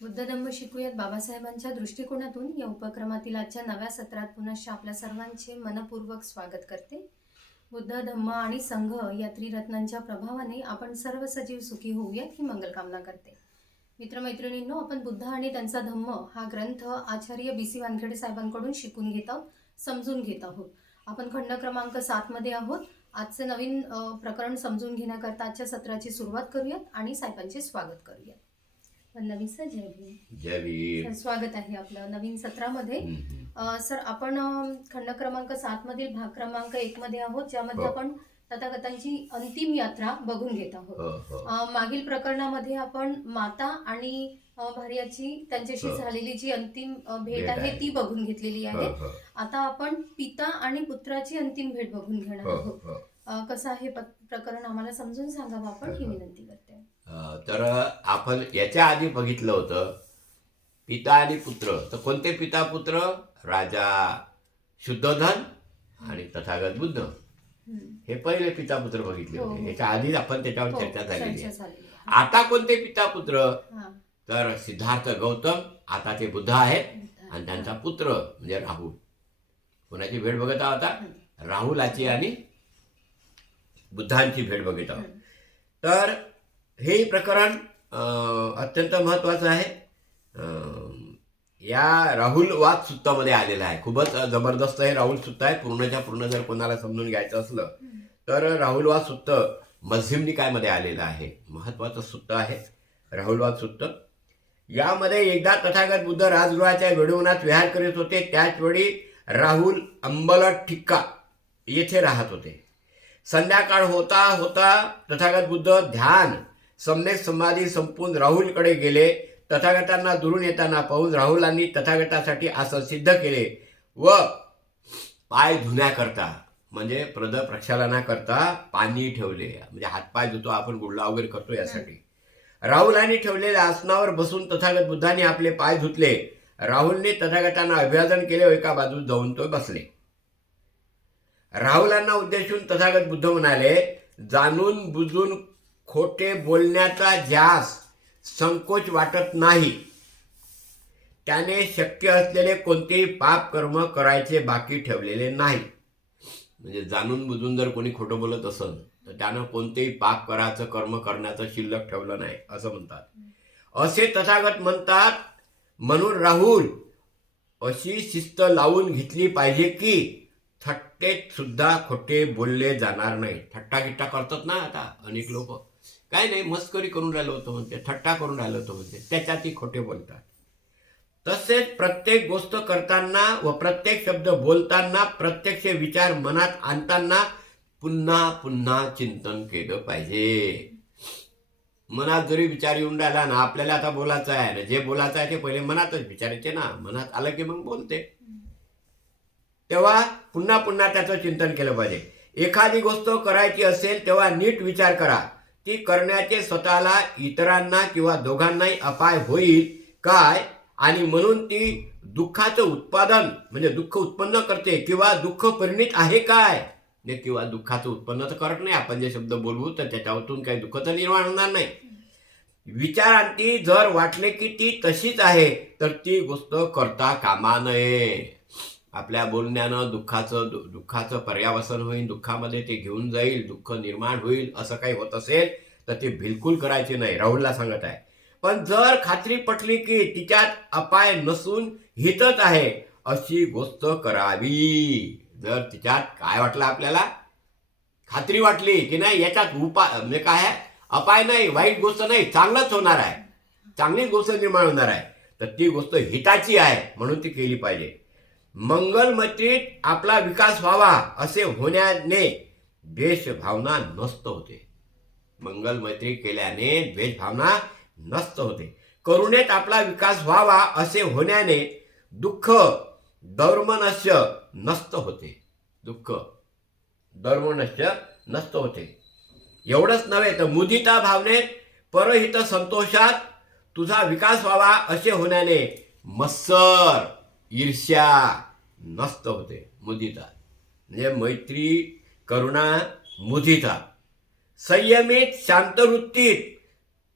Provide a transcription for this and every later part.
बुद्ध धम्म शिकूयात बाबासाहेबांच्या दृष्टिकोनातून. या उपक्रमातील आजच्या नव्या सत्रात पुनश्च आपल्या सर्वांचे मनपूर्वक स्वागत करते. बुद्ध धम्म आणि संघ या त्रिरत्नांच्या प्रभावाने आपण सर्व सजीव सुखी होऊयात ही मंगलकामना करते. मित्रमैत्रिणींनो आपण बुद्ध आणि त्यांचा धम्म हा ग्रंथ आचार्य बी सी वानखेडे साहेबांकडून शिकून घेत आहोत समजून घेत आहोत. आपण खंड क्रमांक सातमध्ये आहोत. आजचे नवीन प्रकरण समजून घेण्याकरता आजच्या सत्राची सुरुवात करूयात आणि साहेबांचे स्वागत करूयात. पल्लवी सर जय भीम जय सर, स्वागत आहे आपलं नवीन सत्रामध्ये सर आपण खंड क्रमांक सात मधील भाग क्रमांक एक मध्ये आहोत ज्यामध्ये हो. आपण तथागतांची अंतिम यात्रा बघून घेत आहोत हो, हो. मागील प्रकरणामध्ये आपण माता आणि भार्याची त्यांच्याशी. झालेली जी अंतिम भेट आहे. ती बघून घेतलेली आहे आता आपण पिता आणि पुत्राची अंतिम भेट बघून घेणार आहोत कसं आहे प्रकरण आम्हाला समजून सांगावं आपण ही. विनंती करते तर आपण याच्या आधी बघितलं होतं पिता आणि पुत्र. तर कोणते पिता पुत्र? राजा शुद्धोधन आणि तथागत बुद्ध. हे पहिले पिता पुत्र बघितले हो, होते. हो. याच्या आधीच आपण त्याच्यावर हो, चर्चा झालेली आहे. आता कोणते पिता पुत्र? हा. तर सिद्धार्थ गौतम आता ते बुद्ध आहेत. आणि त्यांचा पुत्र म्हणजे राहुल. कोणाची भेट बघत आहोत आता? राहुलाची आणि बुद्धांची भेट बघत आहोत. तर हे प्रकरण अत्यंत महत्त्वाचं आहे. या राहुल वाद सुत्तामध्ये आलेला आहे. खूपच जबरदस्त हे राहुल सुत्त आहे. पूर्णच्या पूर्ण जर कोणाला समजून घ्यायचं असलं तर राहुल वाद सुत्त मध्यम निकायमध्ये आलेलं आहे. महत्त्वाचं सुत्त आहे. राहुलवाद सुत्त. यामध्ये एकदा तथागत बुद्ध राजगृहाच्या वेडवनात विहार करीत होते. त्याचवेळी राहुल अंबलट ठिक्का येथे राहत होते. संध्याकाळ होता होता तथागत बुद्ध ध्यान सम्यक समाधी संपून राहुलकडे गेले. तथागतांना दुरून येताना पाहून राहुलांनी तथागतासाठी आसन सिद्ध केले व पाय धुण्याकरता म्हणजे प्रद प्रक्षालनाकरता पाणी ठेवले. म्हणजे हातपाय धुतो आपण गुडला वगैरे करतो यासाठी. राहुलांनी ठेवलेल्या आसनावर बसून तथागत बुद्धांनी आपले पाय धुतले. राहुलने तथागतांना अभिवादन केले व एका बाजूस जाऊन तो बसले. राहुलांना उद्देशून तथागत बुद्ध म्हणाले जाणून बुजून खोटे बोलण्याचा ध्यास संकोच वाटत नाही. त्याने शक्य असलेले कोणतेही पाप कर्म करायचे बाकी ठेवलेले नाही. म्हणजे जाणून बुजून जर कोणी खोटं बोलत असेल तर त्यानं कोणतेही पाप करायचं कर्म करण्याचं शिल्लक ठेवलं नाही असं म्हणतात. असे तथागत म्हणतात म्हणून राहुल अशी शिस्त लावून घेतली पाहिजे की थट्टेत सुद्धा खोटे बोलले जाणार नाही. थट्टा गिट्टा करतात ना आता अनेक लोक. काय नाही मस्करी करून राहिलो होतो म्हणते थट्टा करून राहिलो होतो म्हणते. त्याच्यातही खोटे बोलतात. तसेच प्रत्येक गोष्ट करताना व प्रत्येक शब्द बोलताना प्रत्यक्ष विचार मनात आणताना पुन्हा पुन्हा चिंतन केलं पाहिजे. मनात जरी विचार येऊन राहिला ना आपल्याला आता बोलायचं आहे ना जे बोलायचं आहे ते पहिले मनातच विचारायचे ना. मनात आलं की मग बोलते. तेव्हा पुन्हा पुन्हा त्याचं चिंतन केलं पाहिजे. एखादी गोष्ट करायची असेल तेव्हा नीट विचार करा. ती करण्याचे स्वतःला इतरांना किंवा दोघांनाही अपाय होईल काय? आणि म्हणून ती दुःखाचं उत्पादन म्हणजे दुःख उत्पन्न करते किंवा दुःख परिणित आहे काय? किंवा दुःखाचं उत्पन्न तर करत नाही. आपण जे शब्द बोलवू तर त्याच्यावरून काही दुःख तर निर्माण होणार नाही. विचारांती जर वाटले की ती तशीच आहे तर ती गोष्ट करता कामा नये. आपल्या बोलण्यानं दुःखाचं दु- दुःखाचं पर्यावसन होईल दुःखामध्ये ते घेऊन जाईल दुःख निर्माण होईल असं काही होत असेल तर ते बिलकुल करायचे नाही राहुलला सांगत आहे. पण जर खात्री पटली की तिच्यात अपाय नसून हितच आहे अशी गोष्ट करावी. जर तिच्यात काय वाटलं आपल्याला? खात्री वाटली की नाही याच्यात उपाय म्हणजे काय आहे? अपाय नाही वाईट गोष्ट नाही चांगलंच होणार आहे. चांगलीच गोष्ट निर्माण होणार आहे. तर ती गोष्ट हिताची आहे म्हणून ती केली पाहिजे. मंगलमतीत आपला विकास व्हावा असे होण्याने द्वेषभावना नष्ट होते. मंगलमैत्री केल्याने द्वेषभावना नष्ट होते. करुणेत आपला विकास व्हावा असे होण्याने दुःख दौर्मनस्य नष्ट होते. दुःख दौर्मनस्य नष्ट होते. एवढंच नव्हे तर मुदिता भावनेत परहित संतोषात तुझा विकास व्हावा असे होण्याने मत्सर ईर्ष्या नष्ट होते मुदिता म्हणजे मैत्री करुणा मुदिता संयमित शांतवृत्तीत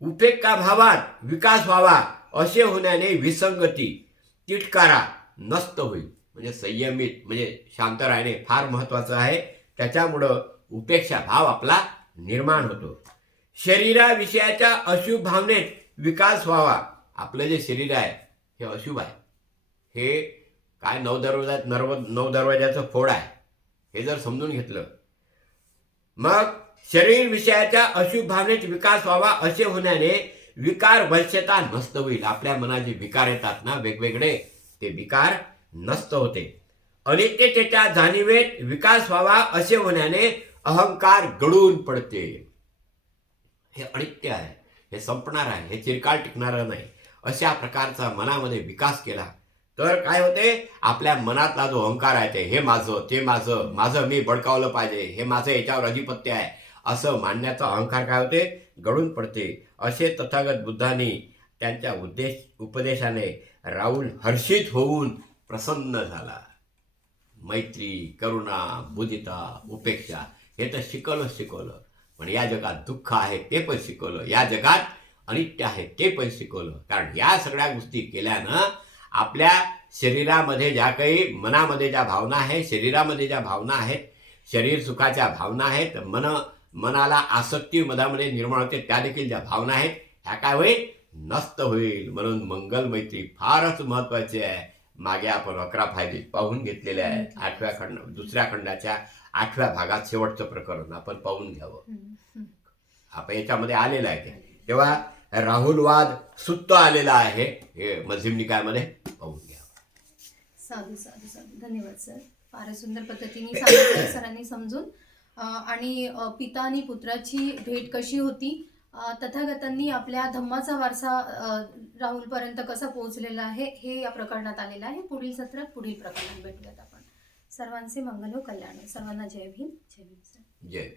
उपेक्षा भावात विकास व्हावा असे होण्याने विसंगती तिटकारा नष्ट होईल. म्हणजे संयमित म्हणजे शांत राहणे फार महत्वाचं आहे. त्याच्यामुळं उपेक्षा भाव आपला निर्माण होतो. शरीराविषयाच्या अशुभ भावनेत विकास व्हावा. आपलं जे शरीर आहे हे अशुभ आहे. हे काय नऊ दरवाजा नरव नऊ दरवाजाचं फोड आहे. हे जर समजून घेतलं. मग शरीर विषयाच्या अशुभ भावनेत विकास व्हावा असे होण्याने विकार वैश्यता नष्ट होईल. आपल्या मनात जे विकार येतात ना वेगवेगळे. ते विकार नष्ट होते. अनित्यतेच्या जाणीवेत विकास व्हावा असे होण्याने अहंकार गळून पडते. हे अनित्य आहे. हे संपणार आहे. हे चिरकाळ टिकणारं नाही. अशा प्रकारचा मनामध्ये विकास केला. तर काय होते? आपल्या मनातला जो अहंकार आहे ते हे माझं ते माझं माझं मी बडकावलं पाहिजे हे माझं याच्यावर अधिपत्य आहे. असं मानण्याचा अहंकार काय होते? गळून पडते. असे तथागत बुद्धांनी त्यांच्या उद्देश उपदेशाने राहुल हर्षित होऊन प्रसन्न झाला. मैत्री करुणा बुदिता उपेक्षा हे तर शिकवलं शिकवलं. पण या जगात दुःख आहे ते पण शिकवलं. या जगात अनित्य आहे ते पण शिकवलं. कारण या सगळ्या गोष्टी केल्यानं आपल्या शरीरामध्ये ज्या काही मनामध्ये ज्या भावना आहेत शरीरामध्ये ज्या भावना आहेत शरीर सुखाच्या भावना आहेत मन मनाला आसक्ती मनामध्ये निर्माण होते त्या देखील ज्या भावना आहेत ह्या काय होईल? नष्ट होईल. म्हणून मंगल मैत्री फारच महत्वाची आहे. मागे आपण अकरा फायदे पाहून घेतलेले आहेत. आठव्या खंड दुसऱ्या खंडाच्या आठव्या भागात शेवटचं प्रकरण आपण पाहून घ्यावं. आपण याच्यामध्ये आलेलं आहे ते. तेव्हा राहुलवाद सुत्त आलेला आहे. हे मध्यम निकायामध्ये पाहून घ्या. साधू साधू साधू. धन्यवाद सर. फार सुंदर पद्धतीने सांगितलं सरांनी समजून. आणि पिता आणि पुत्राची भेट कशी होती? तथागतांनी आपल्या धम्माचा वारसा राहुलपर्यंत कसा पोहोचलेला आहे हे या प्रकरणात आलेलं आहे. पुढील सत्रात पुढील प्रकरणात भेटूयात आपण. सर्वांचे मंगल हो कल्याण हो. सर्वांना जय भीम जय भीम सर. जय